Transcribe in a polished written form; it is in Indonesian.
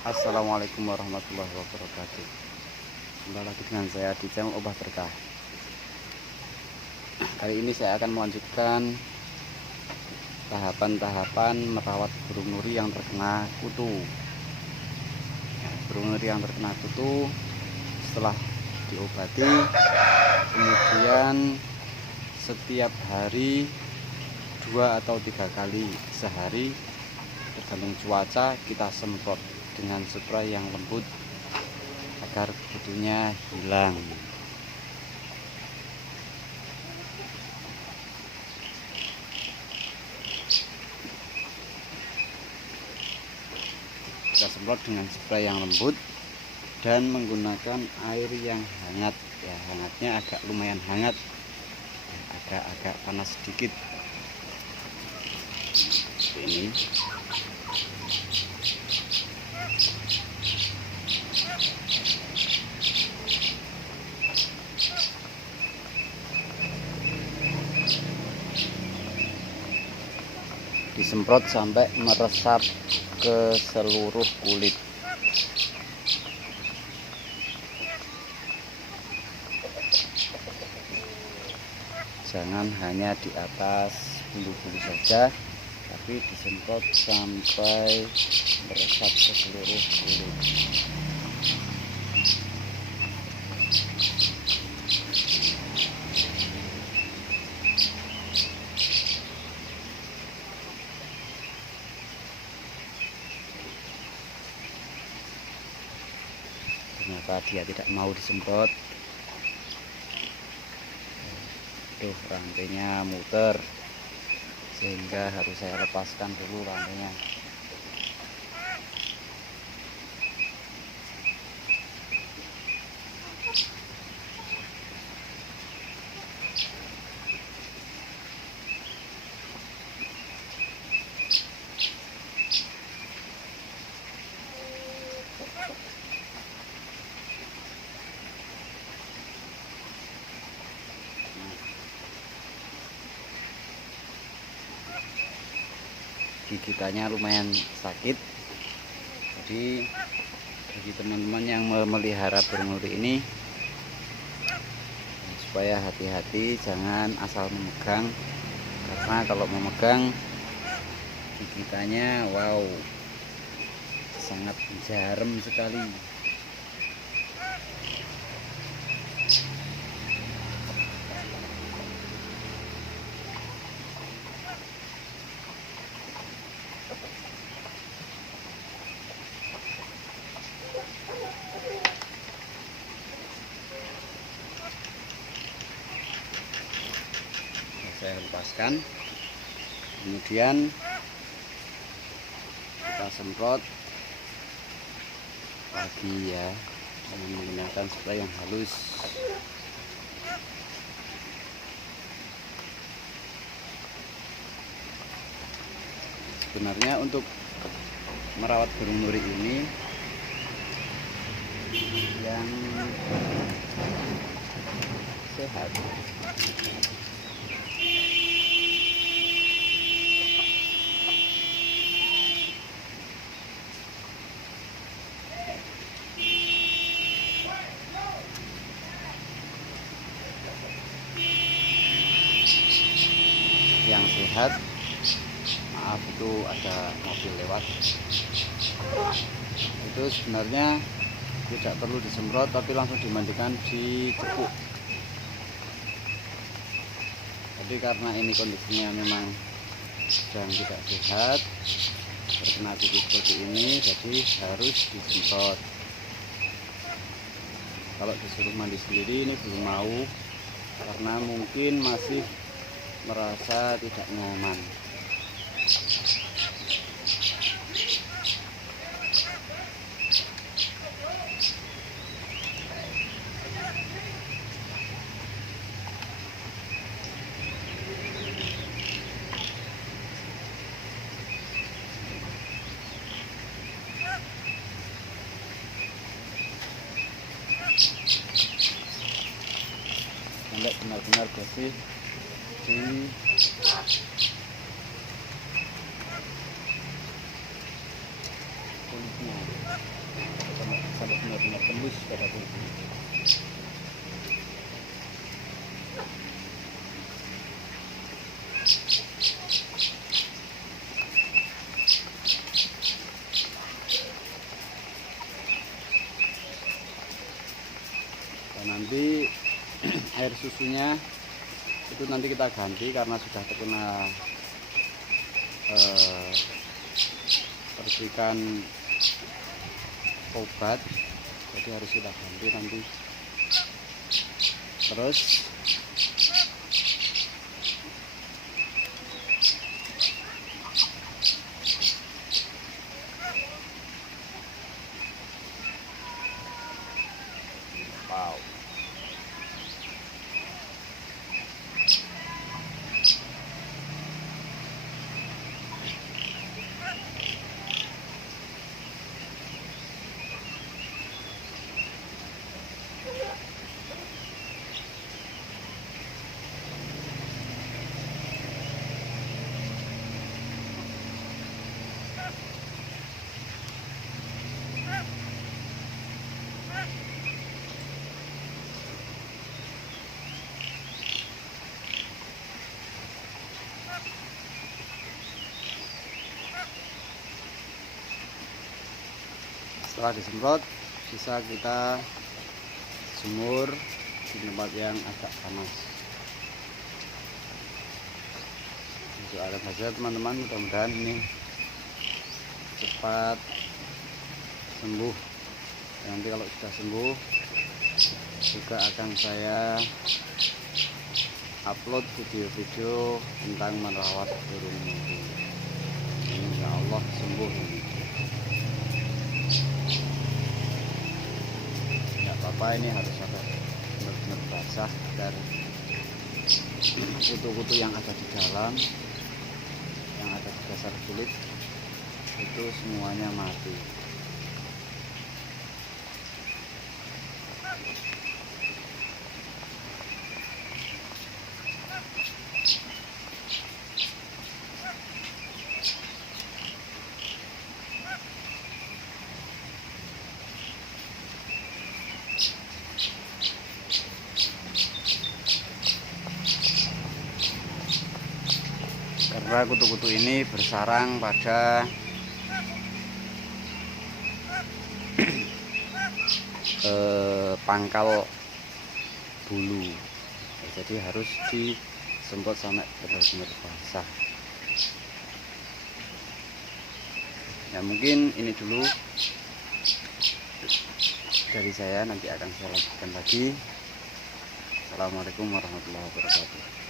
Assalamualaikum warahmatullahi wabarakatuh. Kembali lagi dengan saya di channel Obah Berkah. Kali ini saya akan melanjutkan tahapan-tahapan merawat burung nuri yang terkena kutu. Burung nuri yang terkena kutu setelah diobati, kemudian setiap hari 2 atau 3 kali sehari, tergantung cuaca, kita semprot dengan spray yang lembut agar kutunya hilang. Kita semprot dengan spray yang lembut dan menggunakan air yang hangat, ya hangatnya agak lumayan hangat, agak panas sedikit. Ini disemprot sampai meresap ke seluruh kulit. Jangan hanya di atas bulu-bulu saja, tapi disemprot sampai meresap ke seluruh kulit. Ternyata dia tidak mau disemprot. Tuh, rantainya muter, sehingga harus saya lepaskan dulu rantainya. Gigitannya lumayan sakit, jadi bagi teman-teman yang memelihara burung nuri ini supaya hati-hati, jangan asal memegang, karena kalau memegang gigitannya wow sangat jarum sekali. Saya lepaskan, kemudian kita semprot lagi ya dengan menggunakan spray yang halus. Sebenarnya untuk merawat burung nuri ini yang sehat maaf, itu ada mobil lewat. Itu sebenarnya tidak perlu disemprot, tapi langsung dimandikan di cepuk. Jadi karena ini kondisinya memang sedang tidak sehat, terkena kutu seperti ini, jadi harus disemprot. Kalau disuruh mandi sendiri ini belum mau, karena mungkin masih merasa tidak nyaman. Sampai benar-benar bersih di kulitnya sampai benar-benar tembus pada kulitnya. Dan nanti air susunya itu nanti kita ganti karena sudah terkena percikan obat, jadi harus kita ganti nanti. Terus wow, setelah disemprot bisa kita jemur di tempat yang agak panas. Untuk alat saja teman-teman, mudah-mudahan ini cepat sembuh. Nanti kalau sudah sembuh juga akan saya upload video-video tentang merawat burung madu. Insya Allah sembuh ini. Nggak apa-apa, ini harus ada benar-benar basah agar kutu-kutu yang ada di dalam, yang ada di dasar kulit itu semuanya mati. Karena kutu-kutu ini bersarang pada pangkal bulu, jadi harus disemprot sampai benar-benar basah. Ya mungkin ini dulu dari saya, nanti akan saya lanjutkan lagi. Assalamualaikum warahmatullahi wabarakatuh.